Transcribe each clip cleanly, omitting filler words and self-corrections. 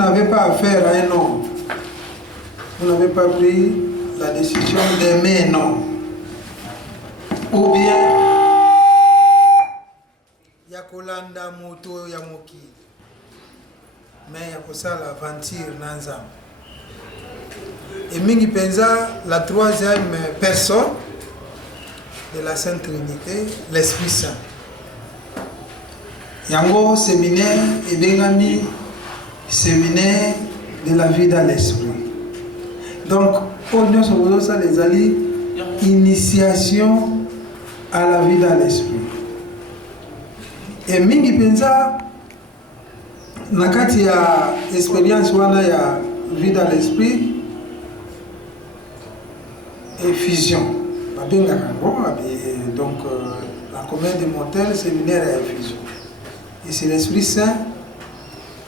n'avez pas affaire à un homme. Vous n'avez pas pris la décision d'aimer un homme. Ou bien, il y a Kolanda Moto Yamoki. Mais il y a ça l'aventure Nanzam. Et Mingi Penza, la troisième personne de la Sainte Trinité, l'Esprit Saint. Yango séminaire et Bengami séminaire de la vie dans l'esprit. Donc, pour nous, ça les alliés, initiation à la vie dans l'esprit. Et Mingi Penza, nakati ya expérience wana ya vie dans l'esprit et fusion. Donc, la commune des mortels, séminaire et fusion. Et c'est l'Esprit Saint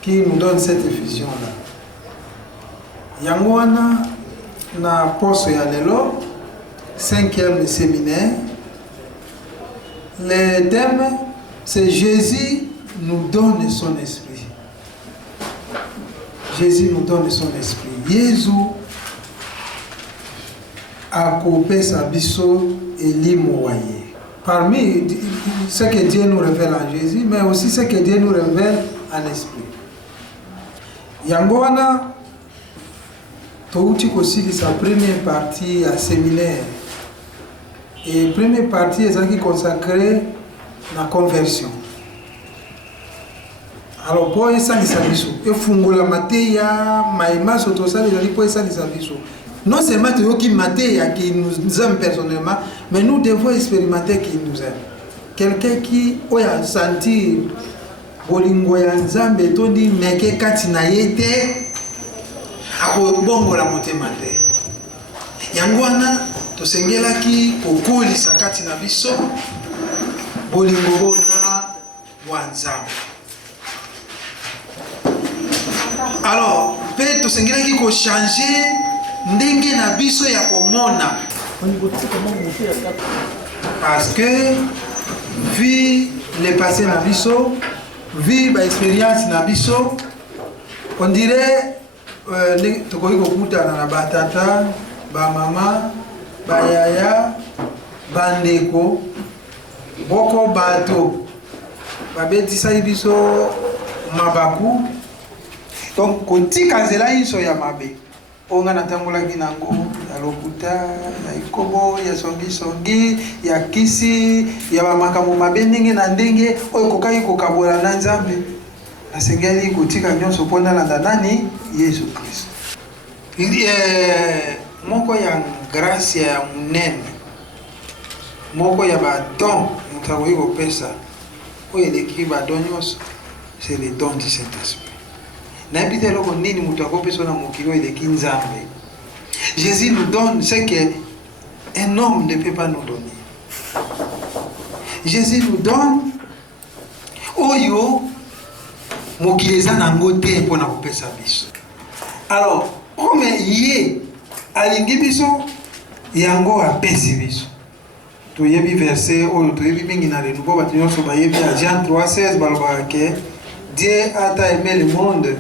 qui nous donne cette effusion-là. Yangwana na poste ya lelo, 5e séminaire. Le thème, c'est Jésus nous donne son esprit. Jésus nous donne son esprit. Jésus a coupé sa biseau et l'imoyer. Parmi ce que Dieu nous révèle en Jésus, mais aussi ce que Dieu nous révèle en esprit. Yangoana, Touti aussi de sa première partie à séminaire. Et la première partie est consacrée à la conversion. Alors, pour ça, il s'agit de Fungula Matéya, Maïma, Sotosa, il s'agit non seulement qui Matéya qui nous aime personnellement, mais nous devons expérimenter qui nous aime. Quelqu'un qui a senti Bolingo ya Nzambe tondi meke kati na yete akobongo la motema te. Yango wana tosengelaki kokolisa kati na biso bolingo bona wa Nzambe. Alors, pe tosengelaki ko changer ndenge na biso ya komona. Parce que vu le passé na biso, vu l'expérience na biso, on dirait tokoki kokutana na batata, ba mama, ba yaya, bandeko, boko bato, babetisa biso mabaku. Donc kotika nzela iso ya mabe. Onga natangolaki nango ya lokuta, ya ikobo, ya songi, ya kisi, ya bamakambo mabe ndenge na ndenge oyo kokaki kokabola na Nzambe. Nasengeli kotika nyonso mpona landa nani? Yesu Kristo. Moko ya grâce ya munene, moko ya badon moto akoki kopesa oyo eleki badon nyonso, c'est le don du Saint-Esprit. N'habite loko nini moto akopesa na mokili oyo eleki Nzambe. Jésus nous donne ce qu'un homme ne peut pas nous donner. Jésus nous donne oyo mokili eza nango te mpona kopesa biso. Alors, comme ye alingi biso yango apesi biso. Toyebi verset oyo toyebi mingi na renouveau bato nyonso bayebi ya Jean 3,16 balobaka ke Dieu a tant aimé le monde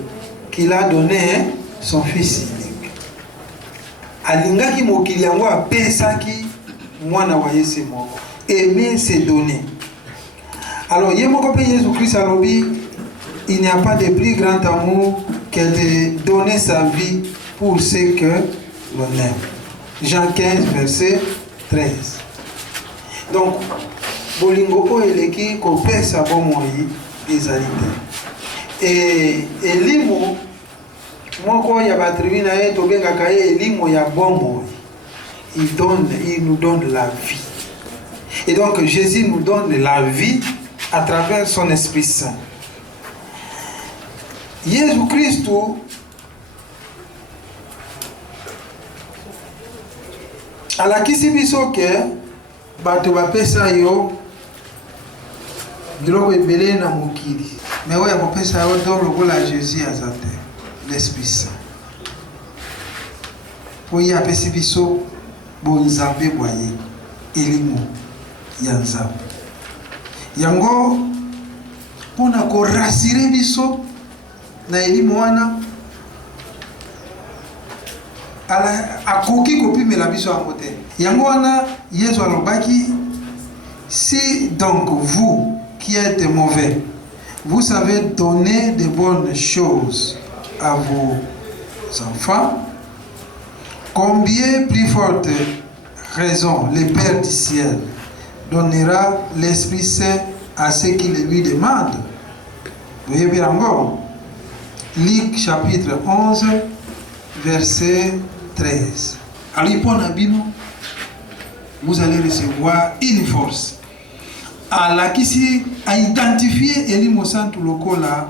qu'il a donné son fils unique. Alingaki mokili yango apesaki mwana wa Yesu moko. Aimer c'est donner. Alors ye moko pe Jésus Christ alobi il n'y a pas de plus grand amour que de donner sa vie pour ceux que l'on aime. Jean 15 verset 13. Donc bolingo oyo eleki kopesa bomoi ezali te. Et elimo moko ya batribi na ye tobengaka ye elimo ya bomoi. Il nous donne la vie. Et donc Jésus nous donne la vie à travers son Esprit Saint. Jésus Christ alakisi biso ke bato bapesa yo biloko ebele na mokili, mais oyo akopesa yo don lokola Jésus aza te, l'Esprit Saint. Po ye apesi biso bonzambe bwaye elimo ya Nzambe. Yango mpona korasire biso na elimo wana akoki kopimela biso yango te. Yango wana Yesu alobaki, si donc vous qui êtes mauvais, vous savez donner de bonnes choses à vos enfants, combien plus forte raison le Père du ciel donnera l'Esprit Saint à ceux qui le lui demandent. Vous voyez bien encore. Luc chapitre 11, verset 13. Alors, vous allez recevoir une force. À la kisi a identifié Elimo Santu lokola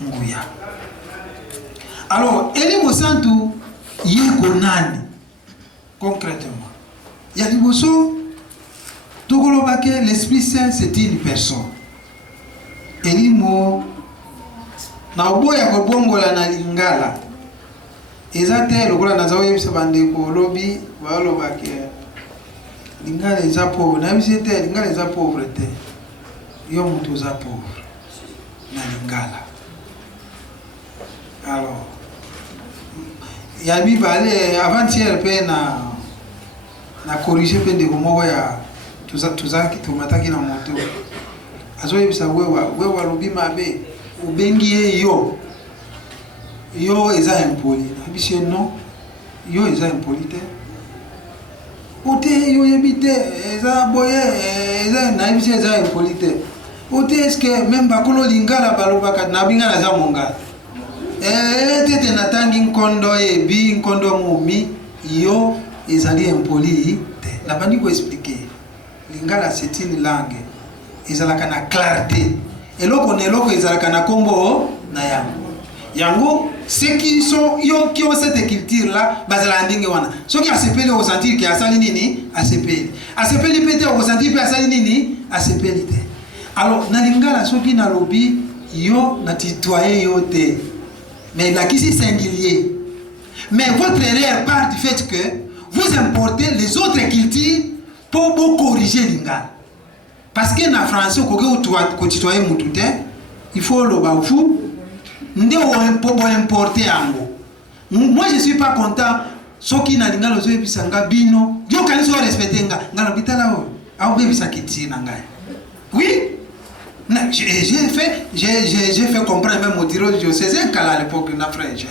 nguya. Alors, Elimo Santu yeko nani concrètement. Yaliboso tokolobake l'Esprit Saint c'est une personne. Elimo na oboya kobongola na lingala. Ezate lokola nazawe bisa bandeko lobi balobake lingala eza pauvre. Na bisete lingala eza pauvre te. Yo mutu za pauvre na lingala. Alors yabi bale avant-hier pe na corriger pe ndeko moko ya tuzaki tumataki na moto. Azoye bisa wewa lobi mabe ubengi yo eza impoli. Abishe non yo eza impoli te. Ote yo yebite eza boye eza na ibise eza impoli te. Ote eske même bakolo lingala balobaka na bingala za monga. Tete natangi nkondo ebi nkondo mumi yo ezali impoli te. La bandi ko expliquer. Lingala c'est une langue. Ezalaka na clarté. Eloko na eloko ezalaka na kombo na yango. Yango ceux qui sont qui ont cette culture là bazala ndenge wana. Ceux qui asepeli au sentir qui asali nini asepeli. Asepeli pete au sentir pe asali nini asepeli te. Alors na lingala soki na lobi yo na titoyer yo te. Mais là qui c'est singulier. Mais votre erreur part du fait que vous importez les autres cultures pour vous corriger lingala. Parce que na français ko titoyer mutu te, il faut le bafu. Nde o importer yango. Moi je suis pas content soki na lingala zo ebisanga bino. Yo kanisi o respecter ngala bitala o. A obebisa kiti na ngai. Oui. J'ai fait comprendre même au dialogue diocésain qu'à l'époque na frère jeune.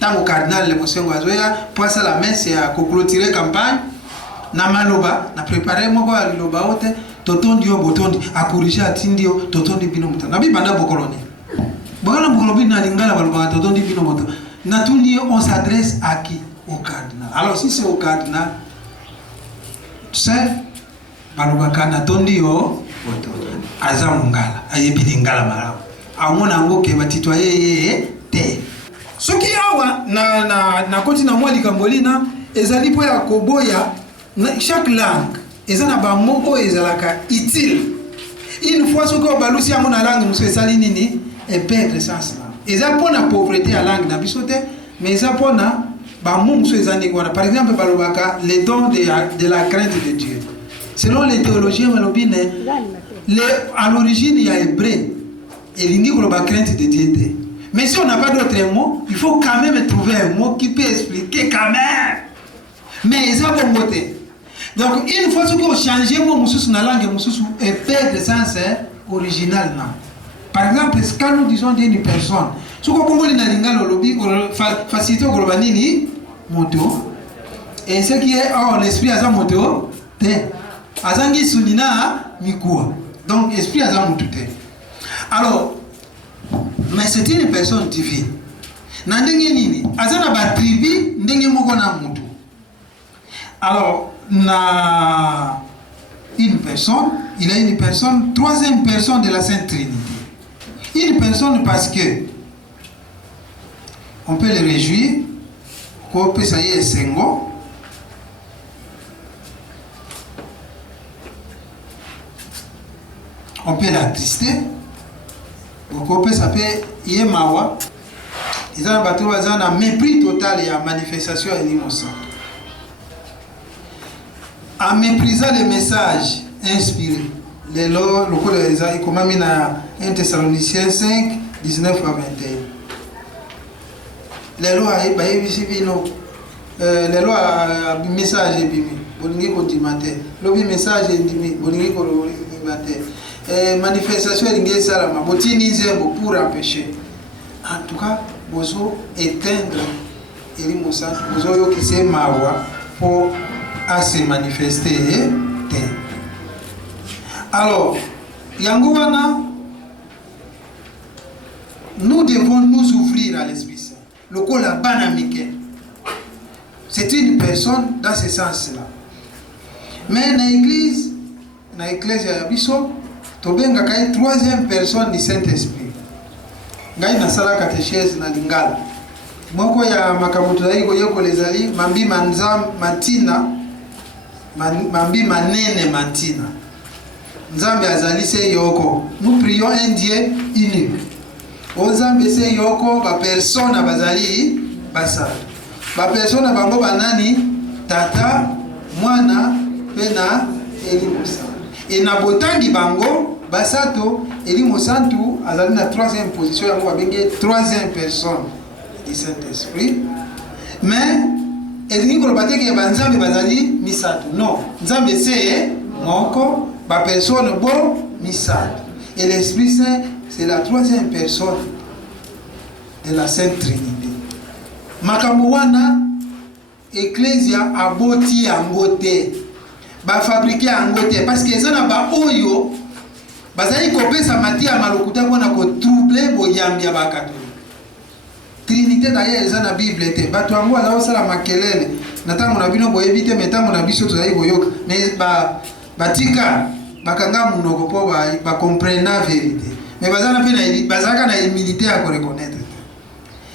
Tant au cardinal le Mosengo Azoya passe la messe et à clôturer campagne na maloba na préparer moko ya liloba ote totondi yo botondi a corriger atindi yo totondi bino muta. Na bibanda bokoloni. Bokala bokolobi na lingala baloba totondi bino moto. Na tundi on s'adresse à qui? Au cardinal. Alors si c'est au cardinal, tu sais baloba kana tondi yo botondi. Aza mungala ayebi lingala mara amona ngo ke batitoye te soki awa na koti na mwa likambolina ezali po ya koboya chaque langue ezana ba moko ezalaka utile une fois soki obalusi yango na langue muso esali nini et perdre sens là eza po na pauvreté ya langue na biso te mais eza po na ba muso ezani kona. Par exemple balobaka les dons de la crainte de Dieu selon les théologiens malobine. À l'origine, il y a hébreu. Et l'ingi ko la crainte de Dieu. Mais si on n'a pas d'autres mots, il faut quand même trouver un mot qui peut expliquer quand même. Mais ça va monter. Donc une fois que vous changez le mot dans la langue, et perd le sens original. Par exemple, quand nous disons d'une personne, ce qu'on peut dire dans le lobby, faciliter au globanini, moto. Et ce qui est l'esprit à sa moto, azangi sunina mikua. Donc, esprit a tout. Alors, mais c'est une personne divine. Nandenge nini, azana ba tribu, ndenge moko na mutu. Alors, na une personne, il a une personne, troisième personne de la Sainte Trinité. Une personne parce que on peut le réjouir, qu'on peut ça y est sengo. On peut l'attrister. On peut s'appeler Yemawa. Ils ont un mépris total et à manifestation à l'Imosa. En méprisant les messages inspirés, les lois, le comme dans 1 Thessaloniciens 5, 19 à 21. Les lois, les lois message bimi bolingi ko dimate lobi message ndimi bolingi ko dimate manifestation elingi salama botini nzembo pour empêcher en tout cas bozo éteindre elimo santu bozo yo kise mawa pour à se manifester. Alors yango wana nous devons nous ouvrir à l'Esprit Saint. Le kola banamike. C'est une personne dans ce sens-là. Mais dans l'église ya biso, tobenga kai troisième personne du Saint-Esprit. Ngai na sala catéchèse na lingala. Moko ya makamutu iko yoko lezali mambi manzam matina mambi manene matina. Nzambe azali se yoko. Nous prions un Dieu unique. Ozambe se yoko ba persona bazali basala. Ba persona bango banani tata mwana pena elimo santu. Et na botangi bango basato elimo santu azali na troisième position yango babenge troisième personne du Saint-Esprit. Mais elingi koloba te ke banzambe bazali misato. Non, nzambe se moko ba personne bo misato. Et l'Esprit Saint c'est la troisième personne de la Sainte Trinité. Makambo wana Ecclesia aboti yango te. Ba fabriquer yango te parce que ça na ba oyo bazali kopesa matia malokuta mpona ko troubler boyambi ya ba catholique. Trinité d'ailleurs eza na Bible te. Bato yango azao sala makelele. Na tango na bino boyebi te mais tango na biso tozali koyoka. Mais batika bakanga munoko po ba comprendre vérité. Mais bazalaka na humilité à reconnaître.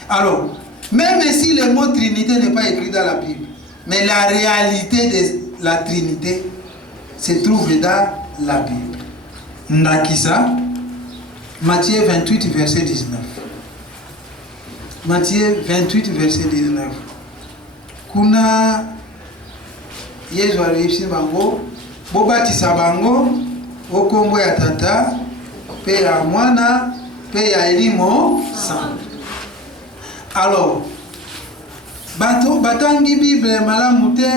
Alors, même si le mot Trinité n'est pas écrit dans la Bible, mais la réalité de la Trinité se trouve dans la Bible. Ndakisa, Matthieu 28, verset 19. Matthieu 28, verset 19. Kuna Yesu alipsi bango, bobatisa bango, okombo ya tata, pe ya mwana, pe ya elimo santu. Alors, batangi Bible malamu te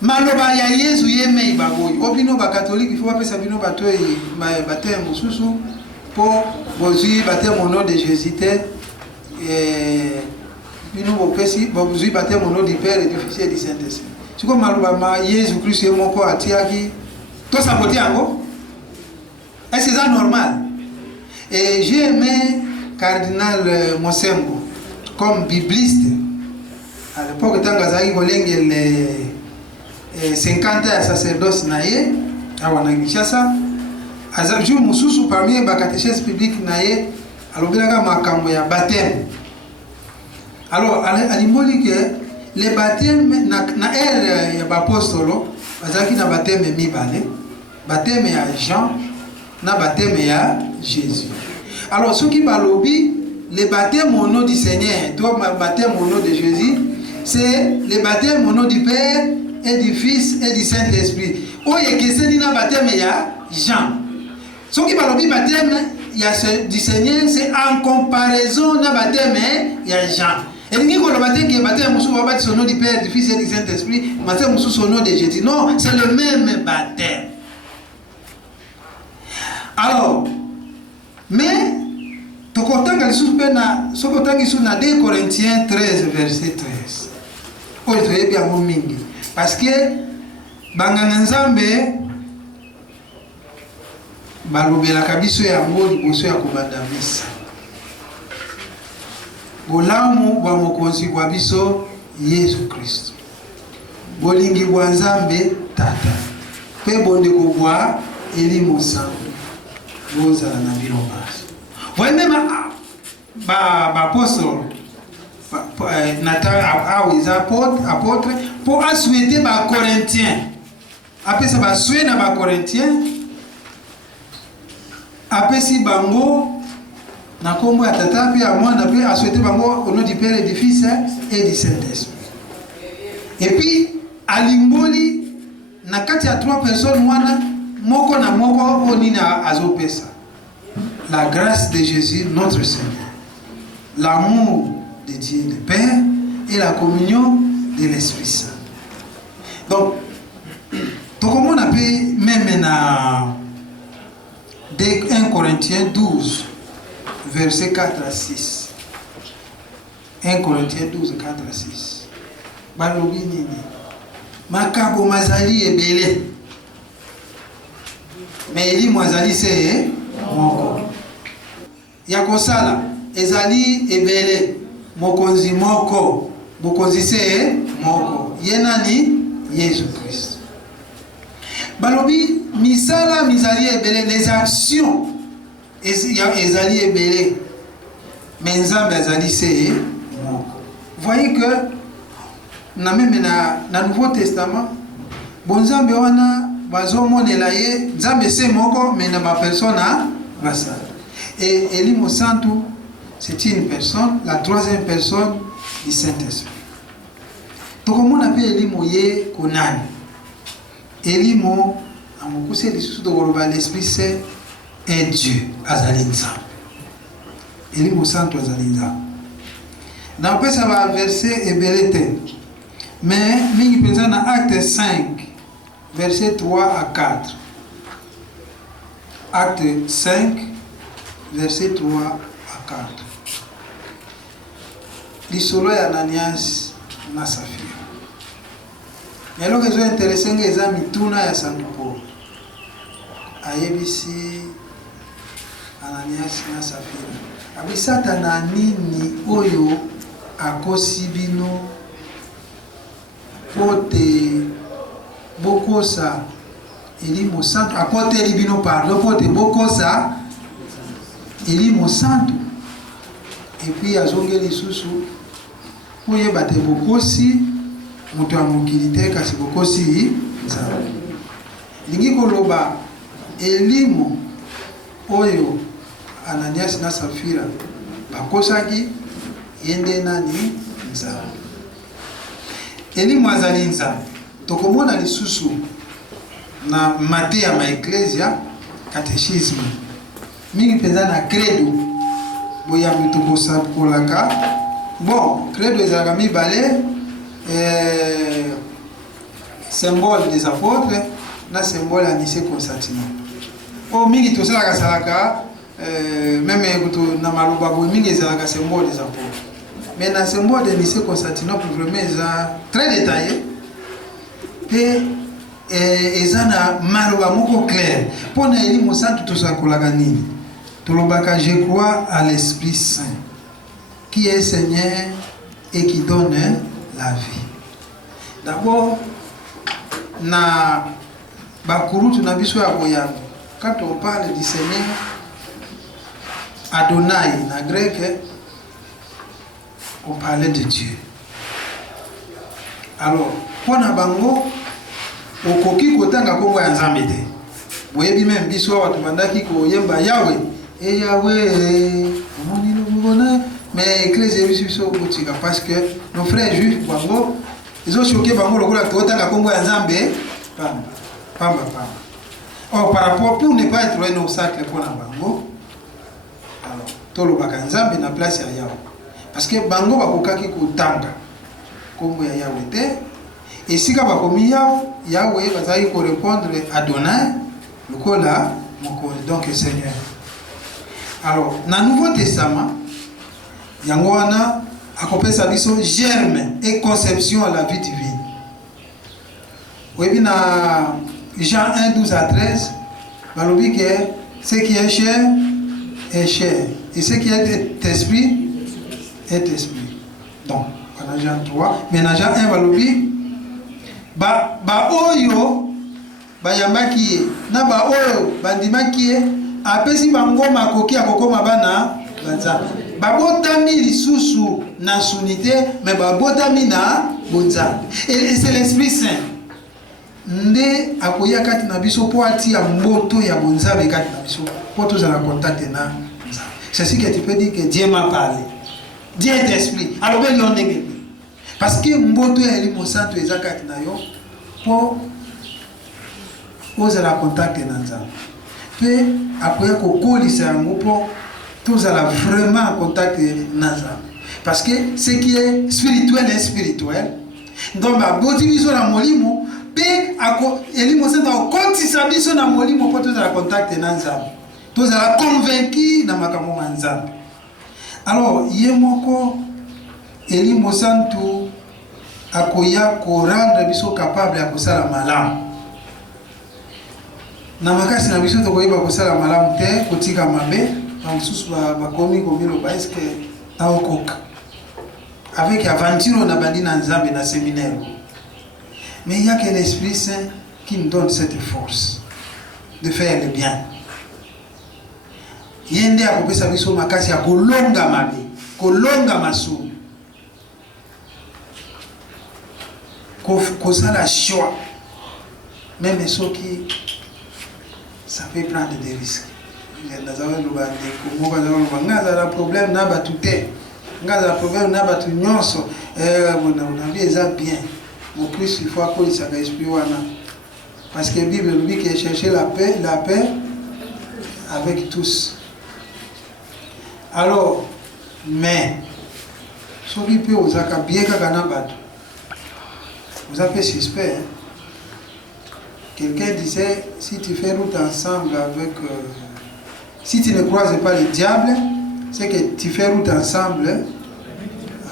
maloba ya Yesu yeme ibaboyi. Obino ba catholique il faut apesa bino bato baptême mosusu po bozui baptême au nom de Jésus te bino bopesi bozui baptême au nom du Père et du Fils et du Saint-Esprit. Siko maloba ma Yesu Christ moko atiaki to saboti yango. Est-ce que c'est normal? Et j'ai aimé Cardinal Mosembo comme bibliste. À l'époque, quand Gazaki Goleng les 50 ans sacerdoce naye, à Wanagishasa, Azabjou Moussousou parmi les catéchèses publiques naye, à l'obélaga makambo ya baptême. Alors, à l'imboli que les baptêmes na ère ya bapostolo, Azaki na baptême mibale, baptême ya Jean, na baptême ya Jésus. Alors, ceux qui balobi, le baptême au nom du Seigneur, toi, le baptême au nom de Jésus, c'est le baptême au nom du Père et du Fils et du Saint-Esprit. Oh, il y a question d'un baptême, il y a Jean. Ceux qui balobi baptême du Seigneur, c'est en comparaison d'un baptême, il y a Jean. Et nous disons que le baptême au nom du Père, du Fils et du Saint-Esprit, le baptême au nom de Jésus. Non, c'est le même baptême. Alors, mais tokotanga lisusu pe na sokotanga lisusu na 2 Corinthiens 13 verset 13. Oyo toyebi yango mingi parce que banganga nzambe balobelaka biso yango liboso ya kobanda misa. Bolamu bwa mokonzi kwa biso Yesu Kristo. Bolingi bwa nzambe tata. Pe bondeko bwa elimo santu. Bozala na bino basi. Voyez même apôtres, apôtres, pour souhaiter les Corinthiens. Après ça, souhaiter les Corinthiens. Après si bango, na kombo ya tata puis à moi, na puis à souhaiter bango au nom du Père et du Fils et du Saint-Esprit. Et puis à limboli, na kati ya 3 personnes wana, moko na moko onina azopesa. La grâce de Jésus, notre Seigneur, l'amour de Dieu le Père et la communion de l'Esprit Saint. Donc, tout comme on appelle même dans 1 Corinthiens 12, versets 4 à 6. 1 Corinthiens 12, 4 à 6. Balobi nini? Makabo mazali ebele. Mais eli mwazali se moko. Yakosala ezali ebele. Mokonzi moko. Mokonzi se moko. Yenani Jésus Christ. Balobi misala mizali ebele, les actions ezali ebele. Mais nzambe ezali se moko. Voyez que même na Nouveau Testament, bon nzambe wana bazomonela ye nzambe se moko, mais na ba personne basala. Et Elimo Santo, c'est une personne, la troisième personne du Saint-Esprit. Donc on appelle Elimo ye konani. Elimo amokuse lisusu de l'Esprit Saint est Dieu azali nzambe. Elimo Santo azali nzambe. Dans le verset ebelete. Mais mingi penza na acte 5 verset 3 à 4. Acte 5 verset 3 à 4. L'isolo ya Ananias na Safira. Mais lo kezo intéressant eza mituna ya Saint Paul. Ayebisi Ananias na Safira. Abisata na nini oyo akosi bino pote bokosa Elimo Santo akote libino pardon pote bokosa Elimo Santo et puis azongeli susu oye bate bokosi moto amokilite kasi bokosi nzambe lingi koloba Elimo oyo Ananias na Safira bakosaki yende nani nzambe. Elimo azali nzambe. Tokomona lisusu na mate ya maeklesia catéchisme. Mingi penza na credo boya mitobosa kolaka. Bon, credo ezalaka mibale symbole des apôtres na symbole ya Nicée Constantinople. O mingi tosalaka salaka même kuto na maloba boy mingi ezalaka symbole des apôtres. Mais dans ce symbole de Nicée Constantinople, vraiment, c'est très détaillé. Et ils ont maloba moko clair. Pour nous, Elimo Santo tout ça kolagani. Je crois à l'Esprit Saint, qui est Seigneur et qui donne la vie. D'abord, na bakurutu na biso ya boyano. Quand on parle du Seigneur, Adonai, na grec, on parlait de Dieu. Alors, pour na bango, okoki kotanga kombo ya nzambe te. Boyebi même biso watu bandaki ko yemba Yahweh. Et Yahweh, mais ecclésie biso botika parce que nos frères juifs bango, ils ont choqué bango lokola kotanga kombo ya nzambe. Pamba. Or par rapport pour ne pas être un obstacle pour na bango. Alors, tolobaka nzambe na place ya Yahweh. Parce que bango bakokaki kotanga kombo ya Yahweh te et sika bakomi Yahweh bazali ko répondre Adonai lokola mokonzi donc Seigneur. Alors na Nouveau Testament yango wana akopesa biso germe et conception à la vie divine. Oui na Jean 1 12 à 13 balobi que ce qui est chair est chair et ce qui est esprit est esprit. Donc, dans Jean 3, mais dans Jean 1, balobi ba oyo ba yambaki na ba oyo bandimaki apesi bango makoki akokoma bana banzambe. Ba botami lisusu na sunité mais ba botami na bonzambe. Et c'est l'Esprit Saint. Nde akoya kati na biso po atia mboto ya bonzambe kati na biso po tozala contact na nzambe. C'est ce que tu peux dire que Dieu m'a parlé. Dieu est esprit. Alors ben yon nenge. Parce que mboto ya Elimo Santo ezakati na yo po ozala contact na nzambe. Pe akoya kokolisa yango po tozala vraiment en contact na nzambe. Parce que ce qui est spirituel est spirituel donc aboti biso na molimo pe elimo santo akotisa biso na molimo po tozala contact na nzambe tozala convaincu na makambo ma nzambe. Alors ye moko elimo santo akoya korendre biso capable ya kosala malamu na makasi na biso tokoyeba kosala malamu te kotika mabe bamosusu bakomi komiloba eske naokoka avec aventure na bandi na nzambe na séminaire. Mais il y a que l'Esprit Saint qui nous donne cette force de faire le bien. Yende akopesa biso makasi ya kolonga mabe kolonga masumu kosala choix même ceux qui ça peut prendre des risques. Nazawa luba de komoka zawa ngaza problème na batute ngaza problème na batu nyonso on a ça bien. Mon Christ il faut accorder ça l'esprit wana parce que la Bible dit qu'il chercher la paix avec tous. Alors mais ce qui peut aux bien kana batu vous avez suspect. Quelqu'un disait, si tu fais route ensemble avec... si tu ne croises pas le diable, c'est que tu fais route ensemble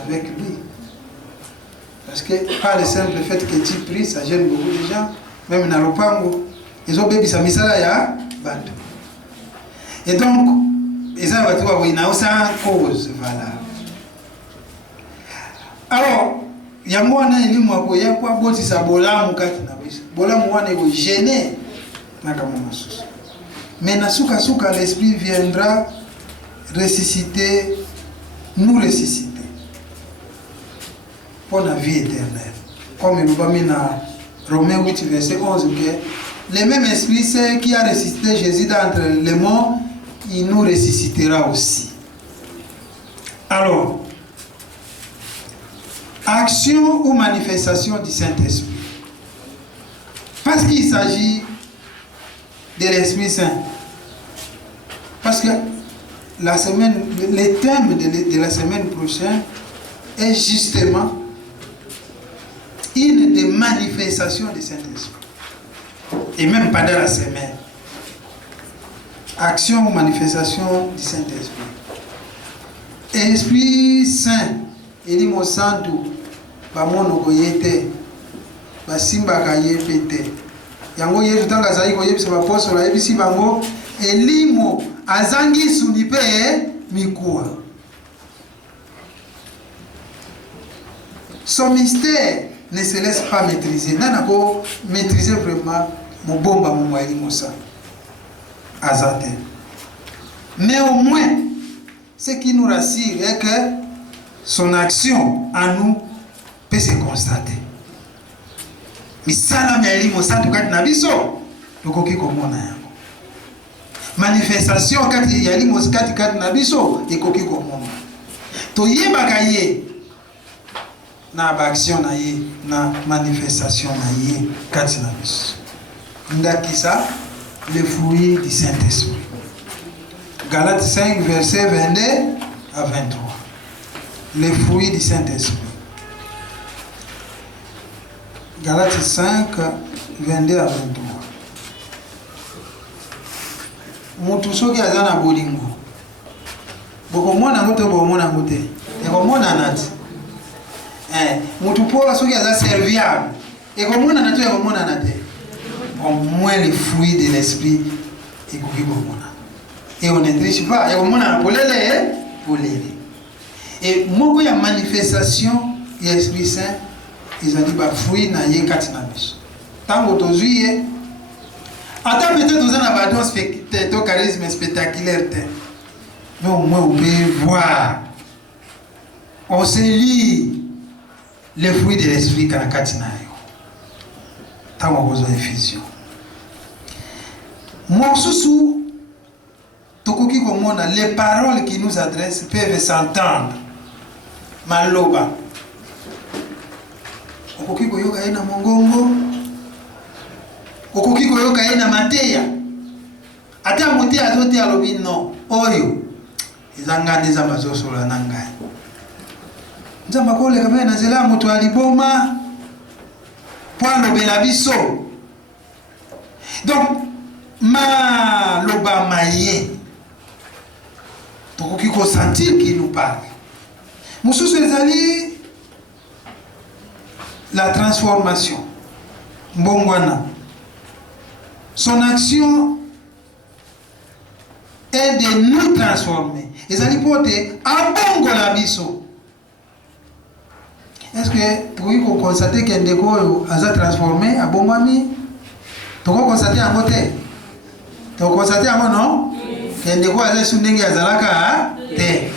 avec lui. Parce que par le simple fait que tu pries, ça gêne beaucoup de gens. Même dans le pango, ils ont bébi sa misala ya batu. Et donc, ils ont battu à Wina, ça cause, voilà. Alors, yango wana elimu akoya kwa boti sa bolamu kati na biso bolamu wana eko gêner na kama masusu mais na suka l'esprit viendra ressusciter nous ressusciter pour la vie éternelle comme il va dans Romains 8 verset 11 que le même esprit c'est qui a ressuscité Jésus d'entre les morts il nous ressuscitera aussi. Alors action ou manifestation du Saint-Esprit. Parce qu'il s'agit de l'Esprit Saint. Parce que la semaine, le thème de la semaine prochaine est justement une des manifestations du Saint-Esprit. Et même pendant la semaine. Action ou manifestation du Saint-Esprit. Esprit Saint, il dit mon santo. Bamono koyete basimba kayepete yango yetu tanga zaiko yebisa baposo la yebisi bango elimo azangi sunipe mikuwa son mystère ne se laisse pas maîtriser nana ko maîtriser vraiment mon bomba mon moyen mosa azate mais au moins ce qui nous rassure est que son action en nous peut se constater. Misala ya elimu santu kati na biso tokoki komona yango. Manifestation kati ya elimu kati na biso ekoki komona. Toyebaka ye na action na ye na manifestation na ye kati na biso. Ndakisa le fruit du Saint-Esprit. Galates 5 verset 22 à 23. Les fruits du Saint-Esprit. Galates 5, 22 à 23. Mutu soki azana bolingo. Bokomona ngote bomona ngote. Ekomona nati. Mutu pola soki azana serviable. Ekomona nati ekomona nati. Au moins les fruits de l'esprit ekoki bomona. Et on ne triche pas. Ekomona polele polele. Et moko ya manifestation de l'Esprit Saint, ils ont dit bah fruit na ye kati na biso. Tango tozuye, attends peut-être nous en avons un spectacle, charisme spectaculaire, mais au moins on peut voir, on se lit les fruits de l'Esprit kana kati na yo. Tango bozo effusion. Mosusu tokoki komona les paroles qui nous adressent peuvent s'entendre. Maloba. Okoki koyoka ina mongongo. Okoki koyoka ina mateya. Ata muti azote alobi non. Oyo. Izanga ndiza mazosola nangai. Nzamba kole kama na zela mutu aliboma pour alobela biso. Donc ma loba maye tokoki kosentir qu'il nous parle. Mosusu ezali la transformation. Mbongwana. Son action est de nous transformer. Ezali pote abongola biso. Est-ce que tu peux constater que ndeko aza transformé abongwami? Tu peux constater en côté? Tu peux constater en non? Que ndeko aza sundenge azalaka te.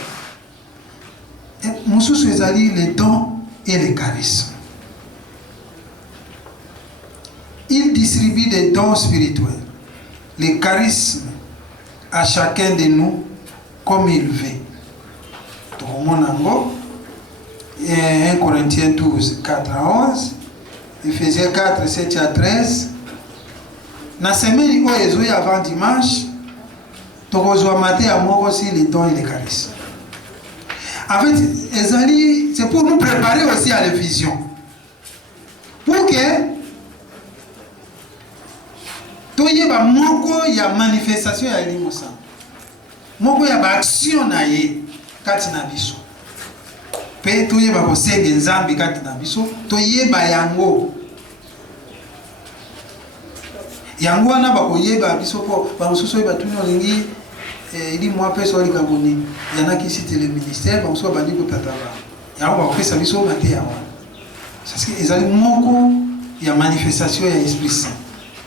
Mosusu ezali les dons et les charismes. Il distribue des dons spirituels, les charismes à chacun de nous comme il veut. Tomonango 1 Corinthiens 12, 4 à 11, Ephésiens 4, 7 à 13. Na semaine où Jésus avant dimanche, tokozwa maté à moi aussi les dons et les charismes. En fait, c'est pour nous préparer aussi à la vision. Pour que toyeba moko ya manifestation ya Elimo Santo. Moko ya ba action na ye kati na biso. Pe toyeba kosenge nzambe kati na biso, toyeba yango. Yango wana bakoyeba biso po ba mosusu ba tuno lingi ili mwa pesa oli kaboni. Yana ki cite le ministère ba mosusu bandi ko tataba. Yango ba kopesa biso mate ya wana. Parce que ezali moko ya manifestation ya Esprit Saint.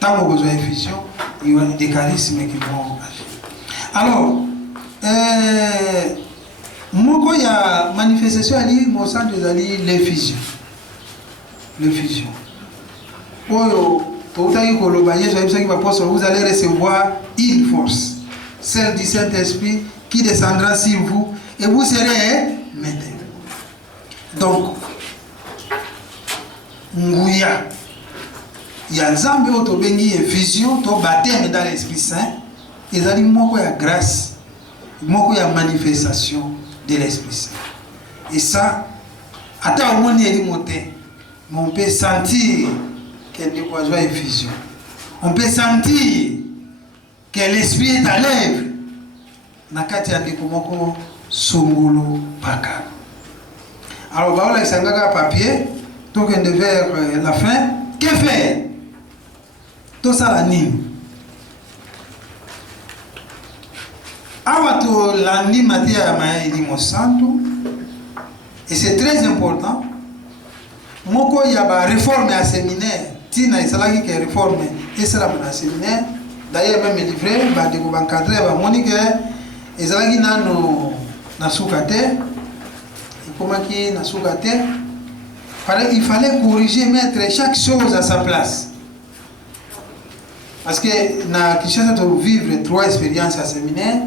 Tant qu'on a besoin d'infusion, il y a des charismes qui vont agir. Alors, moi, il y a manifestation à l'île, mon centre de l'effusion. L'effusion. Vous allez recevoir une force, celle du Saint-Esprit qui descendra sur vous et vous serez maîtres. Donc, Ngouya. Il y a Nzambe auto bengi vision to baptême dans l'Esprit Saint. Il y a moko ya grâce, moko ya manifestation de l'Esprit Saint. Et ça, ata au monde est monté, on peut sentir qu'il y a une vision. On peut sentir que l'Esprit est à l'œuvre. Nakati ya moko songolo paka. Alors bah on a un papier, donc on devait la fin. Que faire? Tout ça la nime. Awato la nime matia ma Elimo Santo. Et c'est très important. Moko ya ba réforme à séminaire. Tina isalaki ke réforme et ça la séminaire. D'ailleurs même livré ba de ko encadrer ba monique isalaki nano na sukate. Ikomaki na sukate. Il fallait corriger, mettre chaque chose à sa place. Parce que na Kinshasa tu vivre 3 expériences à séminaire,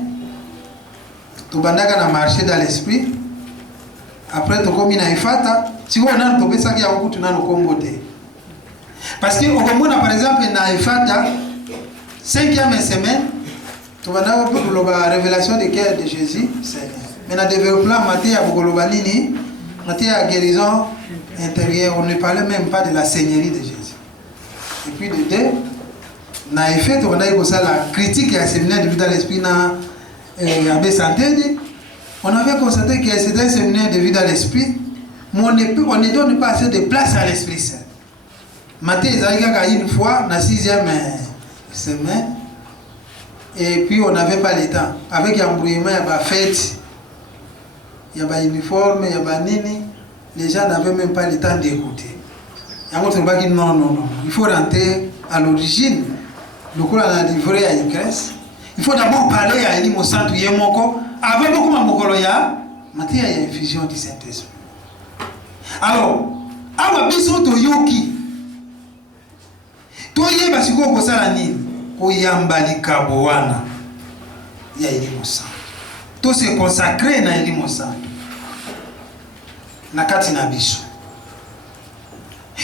tu bandaka na marcher dans l'esprit. Après tu komi na ifata, si on a topé ça qui a beaucoup na no kombote. Parce que au Congo par exemple na ifata 5e semaine, tu bandaka pour la révélation de cœur de Jésus, c'est mais na développement maté à bokoloba nini, maté à guérison intérieure, on ne parlait même pas de la seigneurie de Jésus. Et puis de deux, on a fait la critique à séminaire de vie dans l'esprit on avait constaté que c'était un séminaire de vie dans l'esprit, mais on ne donne pas assez de place à l'Esprit Saint. Matin, ils avaient une fois, la 6e semaine, et puis on n'avait pas le temps. Avec l'embrouillement, il y a la fête, il y a l'uniforme, il y a nini. Les gens n'avaient même pas le temps d'écouter. Non, il faut rentrer à l'origine. Le coup, on a livré à Grèce. Il faut d'abord parler à Elimo Santo Yemoko. Avant beaucoup de Mokoloya, maintenant il y a une fusion du Saint-Esprit. Alors, awa biso to yoki. To yeba siko kosala nini? Ko yambali kabowana. Ya Elimo Santo. To se consacrer na Elimo Santo. Na kati na biso.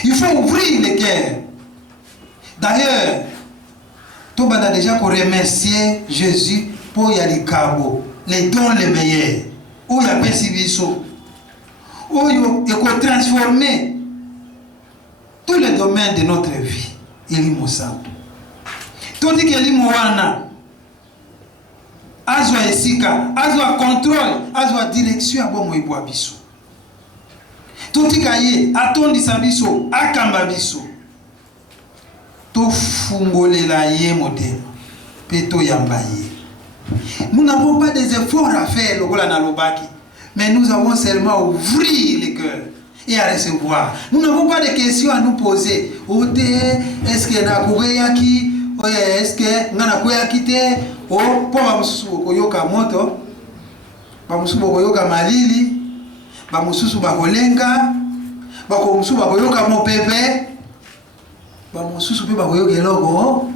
Il faut ouvrir les cœurs. D'ailleurs, tout le monde a déjà remercié Jésus pour y aller cabo, les dons les meilleurs. Où il y a perçu biso. Où il faut transformer. tous les domaines de notre vie. Il est moussant. Tout dit qu'il est mouana. Azwa esika, azwa contrôle, azwa direction à bon moïboa biso. Tout dit qu'il atondi sa biso, akamba biso. Tout fungole la ye modèle. Peto yambaye. Nous n'avons pas des efforts à faire, mais nous avons seulement ouvrir le cœur et à recevoir. Nous n'avons pas de questions à nous poser. Est-ce que Nakouyaki, est-ce que Nanakouyaki, oh, pour Bamususu Koyoka Moto, Bamususu Koyoka Malili, Bamususu Bakolenga, Bamususu Bakoyoka Mopepe, Bamususu Bakoyoka Logo.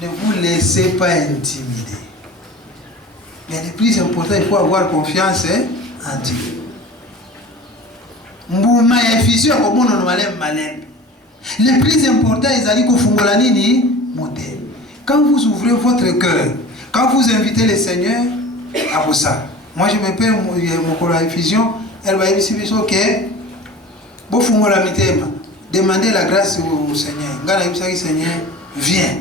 Ne vous laissez pas intimider. Mais le plus important, il faut avoir confiance en Dieu. Le plus important, c'est modèle. Quand vous ouvrez votre cœur, quand vous invitez le Seigneur, à vous ça. Moi, je me paie mon effusion, elle va dire ok, demandez la grâce au Seigneur. Seigneur, viens.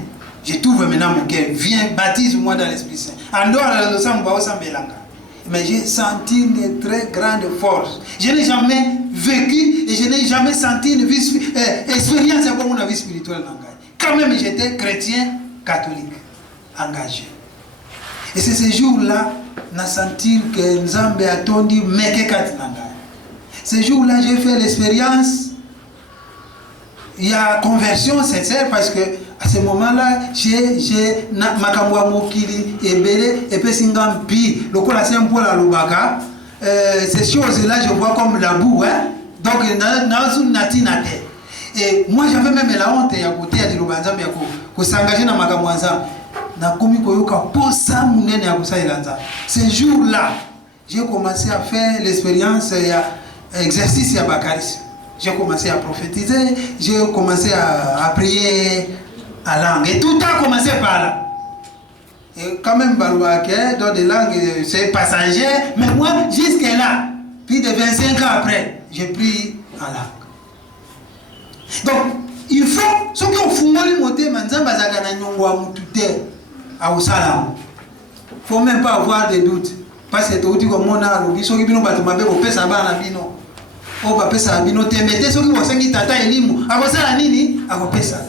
Je t'ouvre maintenant mon cœur. Viens, baptise-moi dans l'Esprit Saint. En dehors de ça, mais j'ai senti une très grande force. Je n'ai jamais vécu et je n'ai jamais senti une expérience pour mon vie spirituelle. Quand même, j'étais chrétien catholique, engagé. Et c'est ce jour-là, on a senti que Nzambe a tondi meke katinanga. Ce jour-là, j'ai fait l'expérience. Il y a conversion sincère parce que à ce moment-là, j'ai makamwa mokili ebele et puis singampi lokola sempo la lubaka. Ces choses-là, je vois comme la boue, hein. Donc et moi j'avais même la honte ya côté ya Lubanzambe ya ko s'engager dans makamwa nzambe. Na komi koyoka posa munene ya kusaila nzambe. Ce jour-là, j'ai commencé à faire l'expérience ya exercice ya bakarisme. J'ai commencé à prophétiser, j'ai commencé à prier à langue. Et tout a commencé par là. Et quand même, dans des langues, c'est passager. Mais moi, jusque-là, plus de 25 ans après, j'ai pris en langue. Donc, il faut, ceux qui ont fumé le moté, il ne faut même pas avoir de doutes. Parce que tu dis que mon âme, ceux qui ont fait ça, oh papa ça bino te mettez ceux qui vont sengi tata elimu akosala nini akopesa.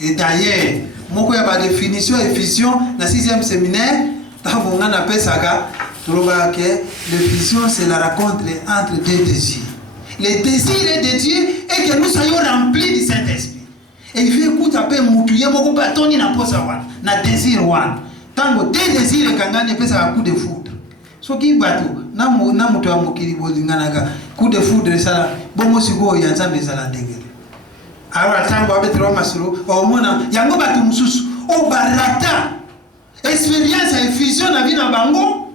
Et d'ailleurs moko ya ba définition effusion na 6e séminaire tango ngana pesaka toloba que l'effusion c'est la rencontre entre deux désirs. Le désir de Dieu est que nous soyons remplis du Saint-Esprit. Et il fait écoute appel mutuye moko batoni na posa wana na désir wana tango deux désirs kangane pesa coup de foudre. Soki bato na muto ya mokili bolinganaka coup de foudre sala bongo siko ya nzambe sala ndengere. Alors tango abetro masolo omona yango bato mususu o barata expérience ya effusion na vie na bango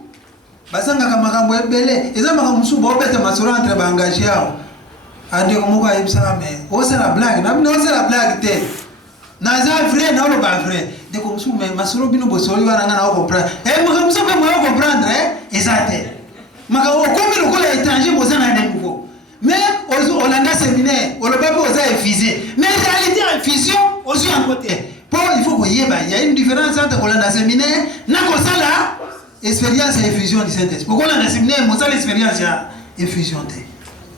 basanga ka makambo ebele eza makambo mususu ba obeta masolo entre ba engagé yao ande ko ka ibisa mais o c'est la blague na bino c'est la blague te na za vrai na lo ba vrai de ko mususu mais masolo bino bosoli wana ngana o comprendre makambo mususu pe mo comprendre exact. Mais comme le collège étranger, vous en avez de nouveau. Mais au langa séminaire, au langa vous avez fusé. Mais en réalité, en fusion, aussi en côté. Il faut que il y a une différence entre le langa séminaire, n'a pas ça expérience et fusion du Saint-Esprit. Pour le langa séminaire, vous avez l'expérience et fusion.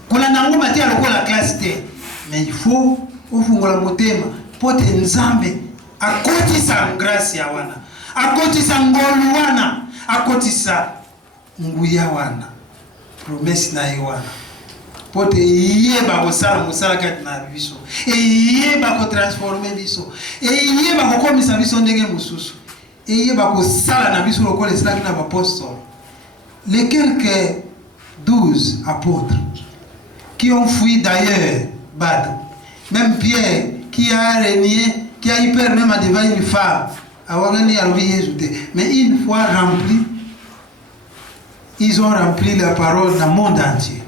Pour le langa matière, la classe T. Mais il faut, au fond, la motema, pour te nzambe, à côté sa grâce ya wana, à côté sa ngolu wana, à côté sa nguya wana promesse na wana pote yeba kosala mosala kati na biso e yeba ko transformer biso e yeba ko komisa biso ndenge mosusu e yeba kosala na biso lokola esalaki na apôtres. Les quelques 12 apôtres qui ont fui d'ailleurs bad, même Pierre qui a renié, qui a eu peur même à devant une femme, mais une fois rempli, ils ont rempli la parole dans le monde entier.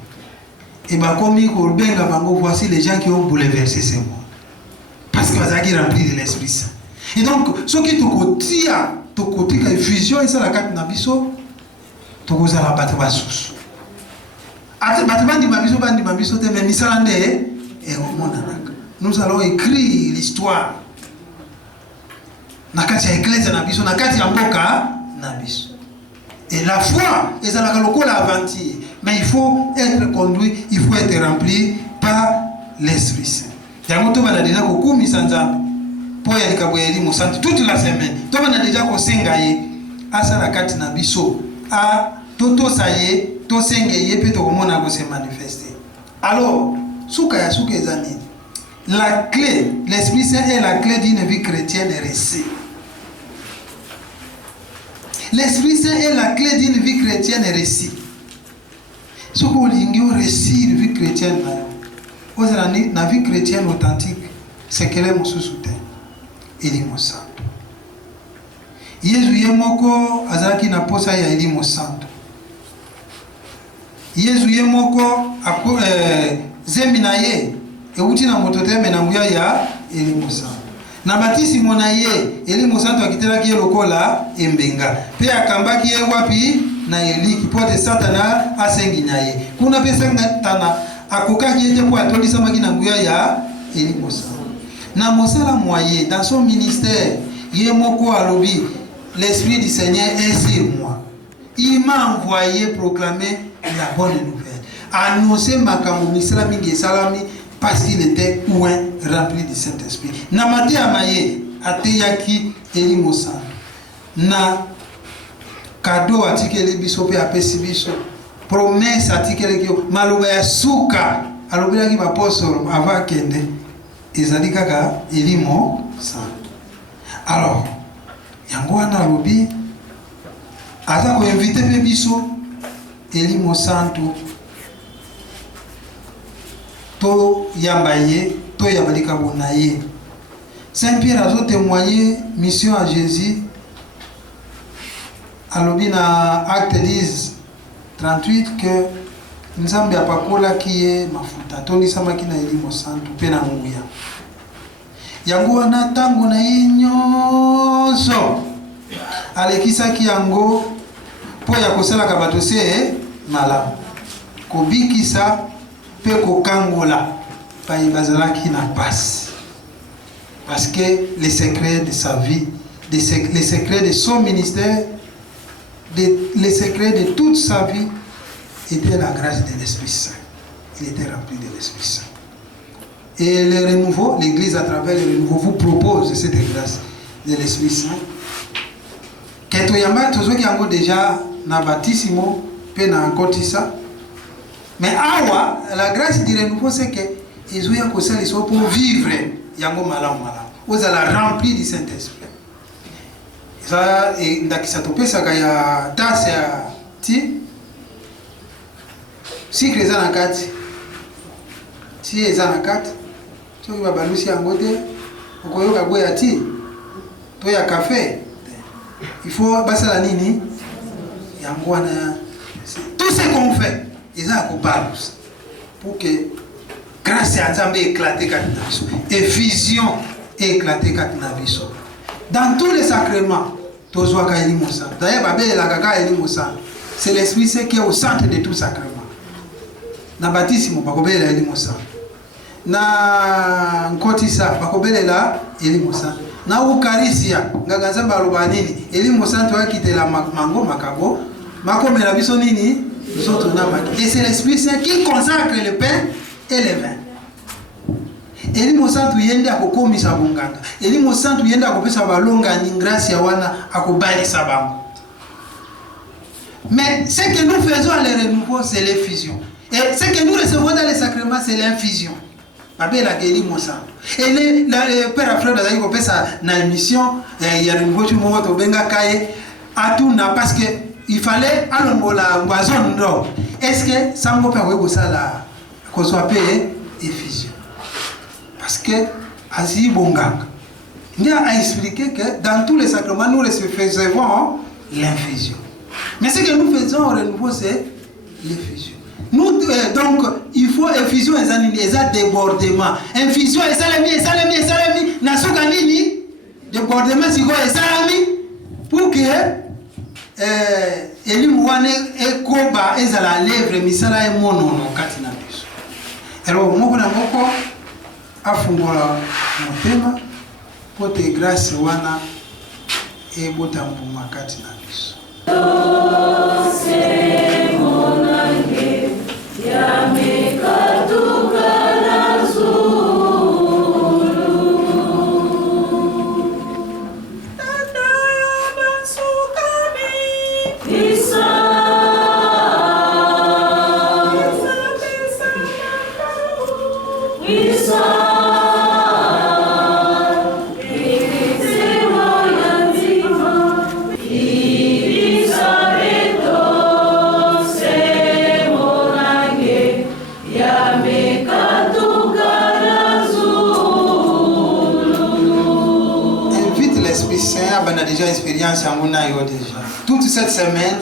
Et voici les gens qui ont bouleversé ce monde. Parce qu'ils ont rempli de l'Esprit Saint. Et donc, ceux qui te côté, la fusion, et ça la carte nabiso, tu vas la battre sous. Nous allons écrire l'histoire. Nakati ya église na biso, nakati ya mboka na biso. Et la foi, c'est la aventure. Mais il faut être conduit, il faut être rempli par l'Esprit Saint. Yango to bana déjà ko kumisa nzambe. Po ya likabo ya elimu santi toute la semaine. To bana déjà ko senga ye asa na kati na biso. A toto saye to senga ye pe to komona ko se manifester. Alors, souka ezani. La clé, l'Esprit Saint est la clé d'une vie chrétienne réussie. L'Esprit Saint est la clé d'une vie chrétienne réussie. Ce qu'on dit, réussi une vie chrétienne, la vie chrétienne authentique, c'est qu'elle est mon sous-soutien. Il est mon sang. Yesu yemoko azaki na posa ya elimo santo. Yesu yemoko zembi na ye euti na motote me na nguya ya elimo santo. Na batisi mona ye elimo santo akitelaki ye lokola embenga. Pe akambaki ye wapi na eliki pote satana asengi na ye. Kuna pesa tana akokaki ye po atolisa maki na nguya ya elimo santo. Na mosala moye dans son ministère yemoko alobi l'Esprit du Seigneur est sur moi. Il m'a envoyé proclamer la bonne nouvelle. Annoncer makambo misala mingi salami parce qu'il était rempli du Saint-Esprit. Na mate amaye ateyaki elimo santo. Na cadeau atikele biso pe apesi biso. Promesse atikele kyo maloba ya suka alobelaki bapostolo avant kende ezali kaka elimo santo. Alors yango wana lobi aza ko inviter pe biso elimo santo to yambaye to yabalika bonaye. Saint Pierre a témoigné mission à Jésus alobi na acte 10 38 que nzambe apakola kiye mafuta tonisama kina elimo santo pe na nguya. Yango wana tango na nyonso alekisaki yango po ya kosala ka bato se malamu kobikisa pe kokangola pa bazalaki na passe parce que les secrets de sa vie, les secrets de son ministère, les secrets de toute sa vie étaient la grâce de l'Esprit Saint. Il était rempli de l'Esprit Saint. Et le renouveau, l'Église à travers le renouveau vous propose cette grâce de l'Esprit Saint. Que toyamba tozo ki yango déjà na baptisimo pe na kotisa. Mais awa la grâce du renouveau c'est que ezoya ko sala so pour vivre yango malamu. Vous allez rempli du Saint-Esprit. Ça et ndakisa topesa ka ya tasse ya ti si kreza na kati. Si eza na kati soki babalusi yango te okoyoka boya ti to ya café il faut basala nini yango wana tout ce qu'on fait eza kobalus pour que grâce à Nzambe éclate kati na biso effusion éclate kati na biso dans tous les sacrements tozwaka elimo santo d'ailleurs babelelaka kaka elimo santo c'est l'Esprit Saint qui est au centre de tout sacrement. Na baptisme bakobelela elimo santo na nkotisa bakobelela elimo santo na ukarisia nganga Nzambe aloba nini elimo santo akitela mango makabo makomela biso nini biso na maki. Et c'est l'Esprit Saint qui consacre le pain et le vin. Elimo santo yende akokomisa bonganga elimo santo yende akopesa balonga ni grâce ya wana akobalisa bango. Mais ce que nous faisons à le renouveau c'est l'effusion. Et ce que nous recevons dans les sacrements c'est l'infusion. Babela elimo santo. Et le père Alfred a dit qu'on peut ça na émission il y a une voiture moto benga kaye atuna parce que il fallait alongola ngwazon ndo. Est-ce que ça me peut ko ça la ko soit payé effusion. Parce que Asie Bonganga il a expliqué que dans tous les sacrements nous recevons l'infusion. Mais ce que nous faisons au renouveau c'est l'effusion. Nous, donc, il faut infusion et débordement. Infusion et salami, nasuka nini, débordement, c'est quoi, et salami, pour que elimu wana ekoba ezala lèvre misala emonono kati na biso. Alors moko na moko afungola motema pote grâce wana ebota mpuma kati na biso. On a déjà expérience en déjà. Toute cette semaine,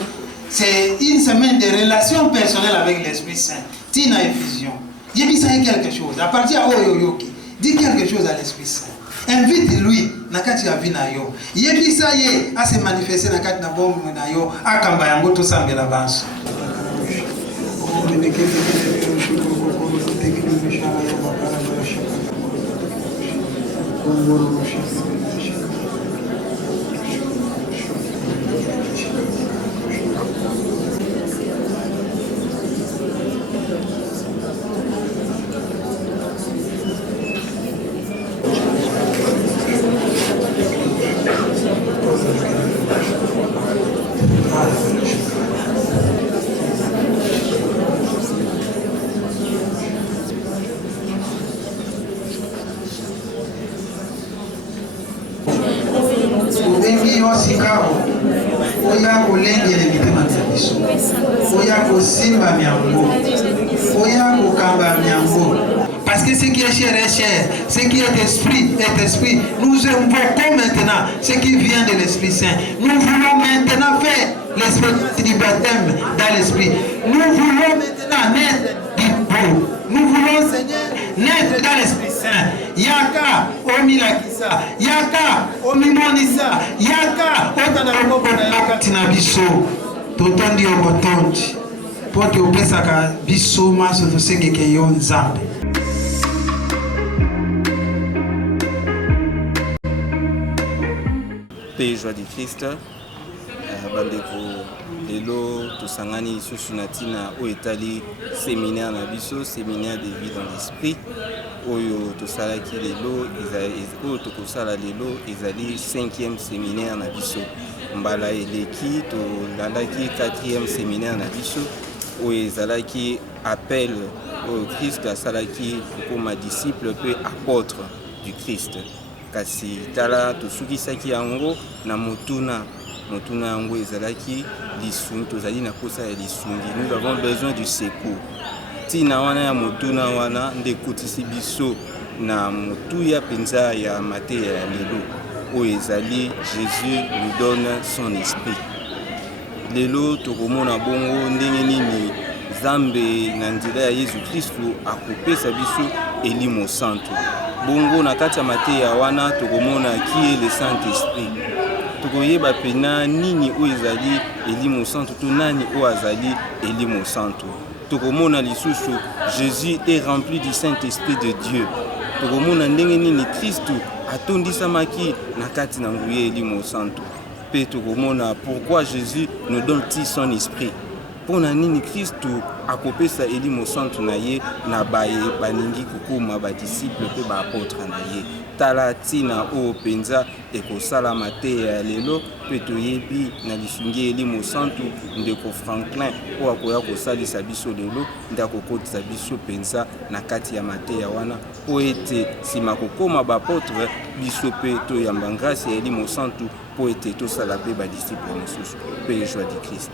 c'est une semaine de relations personnelles avec l'Esprit Saint. Tina effusion. J'ai mis ça quelque chose. À partir de Oyoyoki, dis quelque chose à l'Esprit Saint. Invite-lui, nakati ya vina yo. Yebi ça yé à se manifester nakati na bombe na yo, akamba yango to sambela banso. Oya kolengele mitema ya biso. Oya kosimba miango. Oya kokamba miango. Parce que ce qui est cher est cher. Ce qui est esprit est esprit. Nous invoquons maintenant ce qui vient de l'Esprit Saint. Nous voulons maintenant faire l'esprit du baptême dans l'esprit. Nous voulons maintenant naître du beau. Nous voulons, Seigneur, naître dans l'Esprit Saint. Yaka omilakisa, yaka omimonisa, yaka otanakobona yaka tinabiso. Totondi obotondi. Pote opesaka biso maso tosengeke yo nzambe. Paix joie du Christ. Bandeko lelo tosangani lisusu na tina oyo etali séminaire na biso, séminaire de vie dans l'esprit oyo tosalaki lelo oyo tokosala lelo ezali 5e séminaire na biso. Mbala eleki tolandaki 4e séminaire na biso oyo ezalaki appel au Christ asalaki kokoma disciple pe apôtre du Christ. Kasi tala tosukisaki yango na motuna yango ezalaki lisungi tozali na kosa ya lisungi. Nous avons besoin du secours. Tina wana ya motuna wana nde kotisi biso na motuya penza ya mateya ya lelo oyo ezali Jésus nous donne son esprit. Lelo tokomona bongo ndenge nini Nzambe na nzela ya Yesu Kristu akopesa biso elimo santo. Bongo na kati ya mateya wana tokomona qui est le Saint-Esprit. Tokoyeba pena nini oyo ezali elimo santo to nani oyo azali elimo santo. Tokomona lisusu Jésus est rempli du Saint-Esprit de Dieu. Tokomona ndenge nini Kristu atondisamaki na kati na nguye elimo santo. Pe tokomona pourquoi Jésus nous donne-t-il son esprit. Pona nini Kristu akopesa elimo santo na ye na baningi kokoma ba disciple pe ba apôtre na ye. Tala tina o penza ekosala mateya lelo pe toyebi na lisungi elimo santo ndeko Franklin o akoya kosalisa biso lelo ndako kotisa biso penza na kati ya mateya wana po ete sima kokoma ba apôtre biso pe to yamba grâce ya elimo santo po ete tosala pe ba disciple mosusu pe joie du Christ.